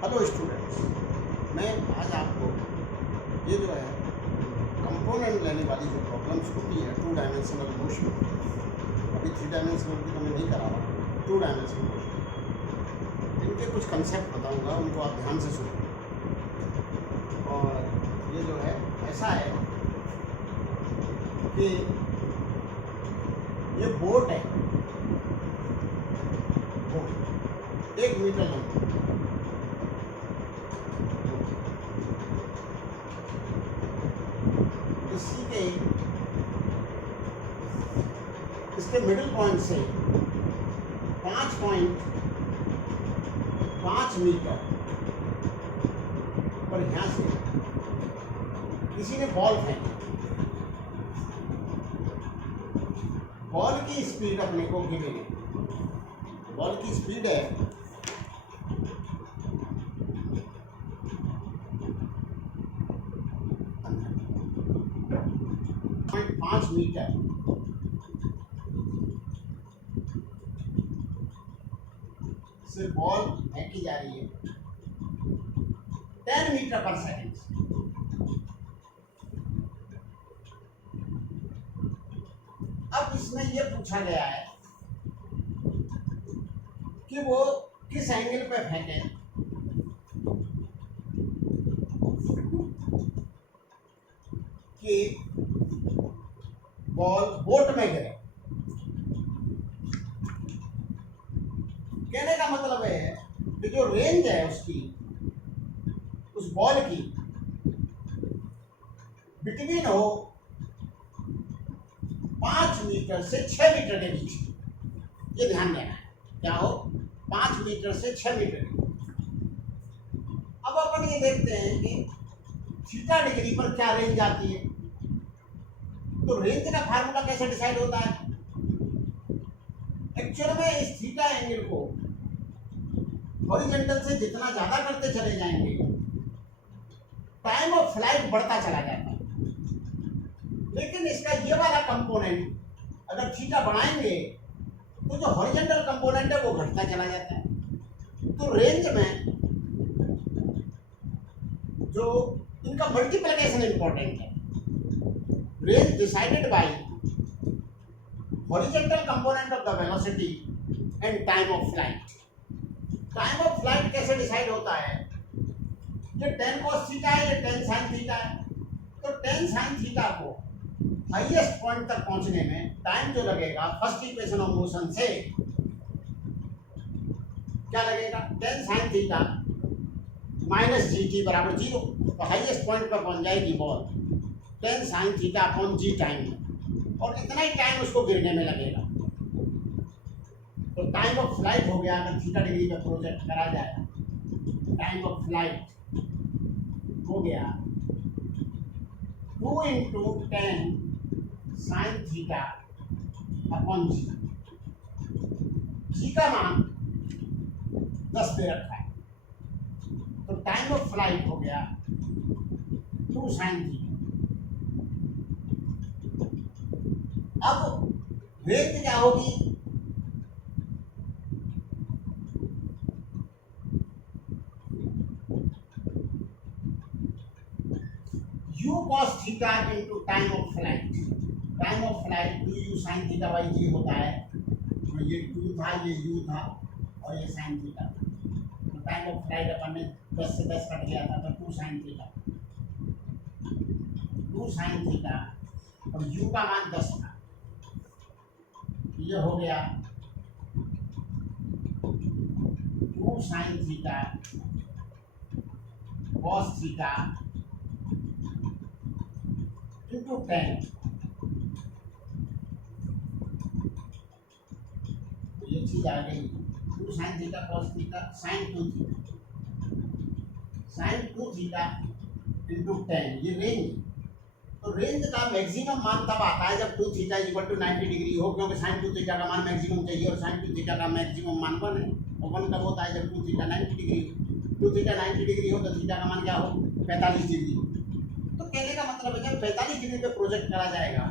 Hello students, मैं आज आपको ये जो है कंपोनेंट लेने वाली जो प्रॉब्लम्स होती है टू डायमेंशनल मोशन, अभी थ्री डायमेंशनल की तो मैं नहीं करा रहा, टू डायमेंशनल मोशन, इनके कुछ कंसेप्ट बताऊंगा, उनको आप ध्यान से सुनो। और ये जो है ऐसा है कि ये बोट है, बोट 1 मीटर लंबी, इसके मिडिल पॉइंट से 5.5 मीटर पर यहाँ से किसी ने बॉल फेंकी। बॉल की स्पीड अपने को गिवेन है, बॉल की स्पीड है 5 मीटर से बॉल फेंकी जा रही है 10 मीटर पर सेकंड। अब इसमें यह पूछा गया है कि वो किस एंगल पे फेंके कि बॉल बोट में गिरे। कहने का मतलब है कि जो रेंज है उसकी, उस बॉल की बिटवीन हो 5 मीटर से 6 मीटर के बीच, ये ध्यान देना है। क्या हो? 5 मीटर से 6 मीटर। अब अपन ये देखते हैं कि थीटा डिग्री पर क्या रेंज आती है। तो रेंज का फार्मूला कैसे डिसाइड होता है? एक्चुअल में इस थीटा एंगल को हॉरिजॉन्टल से जितना ज्यादा करते चले जाएंगे, टाइम ऑफ फ्लाइट बढ़ता चला जाता है। लेकिन इसका ये वाला कंपोनेंट अगर थीटा बढ़ाएंगे तो जो हॉरिजॉन्टल कंपोनेंट है वो घटता चला जाता है। तो रेंज में जो इनका मल्टीप्लिकेशन इंपॉर्टेंट है। Range decided by horizontal component of the velocity and time of flight. Time of flight कैसे डिसाइड होता है? ये tan cos थीटा है, ये tan sin थीटा है। तो tan sin थीटा को हाईएस्ट पॉइंट तक पहुंचने में टाइम जो लगेगा फर्स्ट इक्वेशन ऑफ मोशन से क्या लगेगा? tan sin theta minus gt बराबर 0। तो हाईएस्ट पॉइंट पर पहुंच जाएगी ball tan sin theta upon g time में, और इतना ही टाइम उसको गिरने में लगेगा। तो टाइम ऑफ फ्लाइट हो गया, अगर थीटा डिग्री पे प्रोजेक्ट करा जाए, टाइम ऑफ फ्लाइट हो गया 2 × tan sin थीटा अपॉन जी। जी का मान 10 पे रखा है, तो टाइम ऑफ फ्लाइट हो गया 2 sin थीटा। अब रेंज क्या होगी? u cos theta into time of flight. Time of flight 2u sin theta by g होता है। तो ये 2 था, ये u था, और ये sin थीटा। तो टाइम ऑफ फ्लाइट अपन ने 10 से 10 कट गया था, तो 2 sin थीटा, 2 sin थीटा, और u का मान 10 था। ये हो गया 2 sin theta cos theta into 10। तो ये चीज आ गई 2 sin theta cos theta sin 2 theta into 10। ये रेंज। तो रेंज का मैक्सिमम मान तब आता है जब 2 थीटा इक्वल टू 90 डिग्री हो, क्योंकि sin 2 थीटा का मान मैक्सिमम चाहिए, और sin 2 थीटा का मैक्सिमम मान 1 है। और 1 कब होता है? जब 2 थीटा 90 डिग्री हो। 2 थीटा 90 डिग्री हो तो थीटा का मान क्या हो? 45 डिग्री। तो कहने का मतलब है जब 45 डिग्री पे प्रोजेक्ट करा जाएगा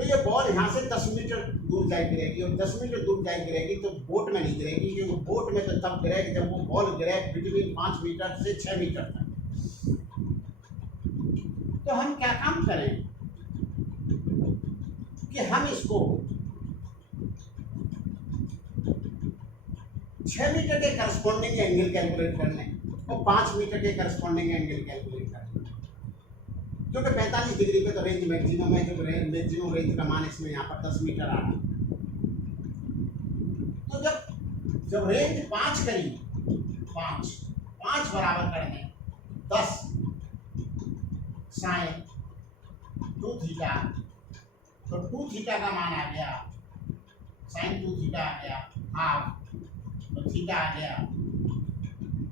तो ये बॉल यहाँ से 10 मीटर दूर जाए गिरेगी, और 10 मीटर दूर जाए गिरेगी तो बोट में नहीं गिरेगी, क्योंकि बोट में तो तब गिरेगी जब वो बॉल गिरे बिटवीन 5 मीटर से 6 मीटर तक। तो हम क्या काम करें कि हम इसको 6 मीटर के करस्पॉन्डिंग एंगल कैलकुलेट कर लें और 5 मीटर के करस्पॉन्डिंग एंगल कैलकुलेट कर लें, क्योंकि 45 डिग्री पे तो रेंज मैक्सिमम है, जो मैक्सिमम रेंज का मान इसमें यहाँ पर 10 मीटर आ रहा है। तो जब रेंज 5 करी, 5 बराबर कर दें 10 साइन 2 थीटा, तो 2 थीटा का मान आ गया, साइन 2 थीटा आ गया हाफ, तो थीटा आ गया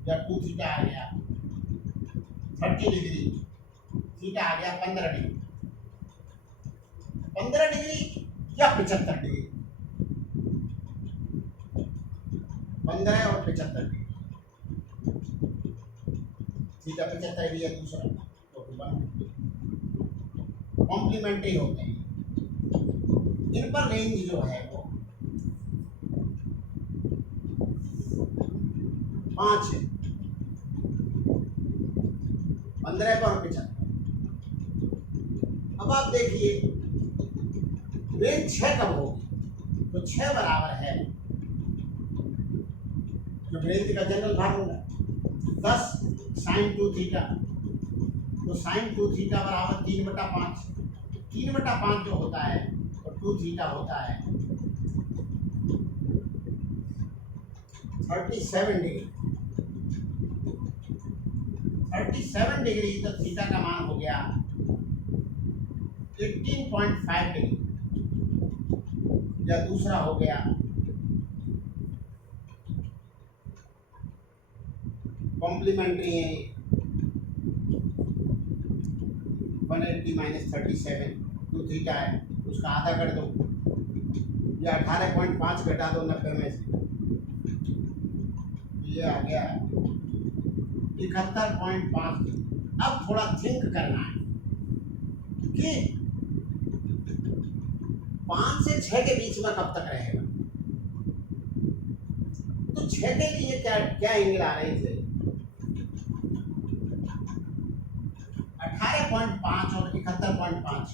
या 2 थीटा आ गया 30 डिग्री, थीटा आ गया 15 डिग्री, 15 डिग्री या 75 डिग्री, 15 और 75 डिग्री, थीटा 75 डिग्री है दूसरा, तो कॉम्प्लीमेंट्री होते हैं। इन पर रेंज जो है वो 5 है, 15 पर 75। अब आप देखिए रेंज 6 कब होगी, तो 6 बराबर है, जो रेंज का जनरल भाग होगा 10 साइन 2 थीटा, तो साइन 2 थीटा बराबर 3/5, 3/5 जो होता है तो 2 थीटा होता है 37 डिग्री, 37 डिग्री, तो थीटा का मान हो गया 18.5 डिग्री, या दूसरा हो गया कॉम्प्लीमेंट्री है 180 माइनस 37, 2 थीटा है, उसका आधा कर दो, या 18.5 घटा दो 90 में से, ये आ गया 71.5 डिग्री। अब थोड़ा थिंक करना है कि 5 से 6 के बीच में कब तक रहेगा, तो 6 के लिए क्या एंगल आ रहे थे 18.5 और 71.5,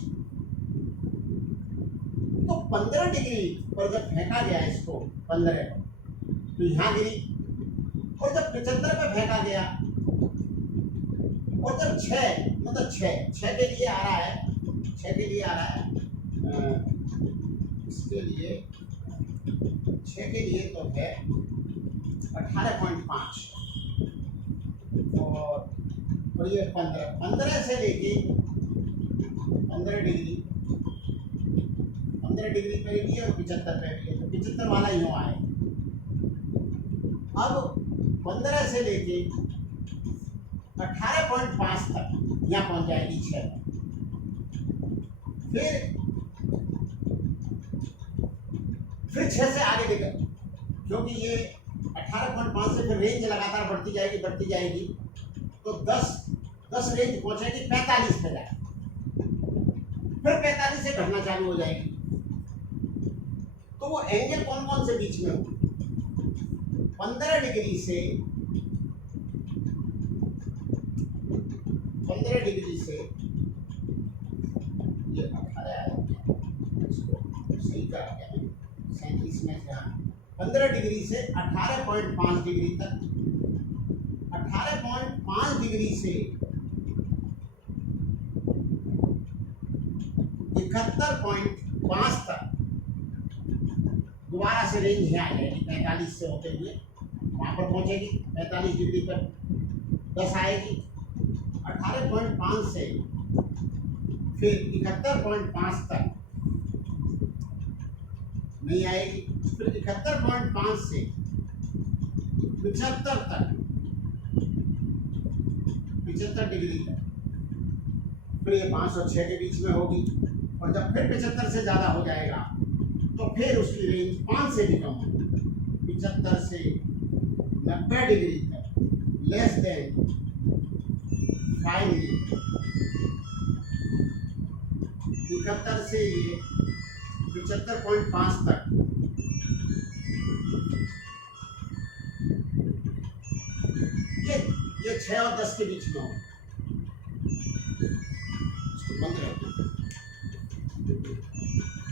तो 15 डिग्री पर जब फेंका गया इसको 15 पर, तो यहाँ गिरी, और जब 75 पे फेंका गया, और जब 6 मतलब 6 के लिए आ रहा है, 6 के लिए आ रहा है इसके लिए 6 के लिए तो है 18.5, और ये 15 से लेके 15 डिग्री पे भी है और 75 पे भी है, तो 75 वाला यूँ आए। अब 15 से लेके 18.5 तक यहाँ पहुँच जाएगी 6, फिर 6 से आगे निकल, क्योंकि ये 18.5 से फिर रेंज लगातार बढ़ती जाएगी, तो 10 रेंज पहुंचेगी 45 पे जाए, फिर 45 से घटना चालू हो जाएगी। तो वो एंगल कौन कौन से बीच में हो, 15 डिग्री से 15 डिग्री से ये 18 सही का 37 में से 15 डिग्री से 18.5 डिग्री तक, 18.5 डिग्री से 71.5 तक दोबारा से रेंज यहाँ आ जाएगी, 45 से होते हुए वहाँ पर पहुँचेगी, 45 डिग्री पर 10 आएगी, 18.5 से फिर 71.5 तक नहीं आएगी, फिर 71.5 से 75 तक, 75 डिग्री तक, फिर ये 5 और 6 के बीच में होगी, और जब फिर 75 से ज़्यादा हो जाएगा तो फिर उसकी रेंज 5 से भी कम होगी, 75 से 90 डिग्री तक, लेस देन 5 डिग्री, 71 से ये 75.5 तक। ये 6 और 10 के बीच में हो, इसको बंद रखना।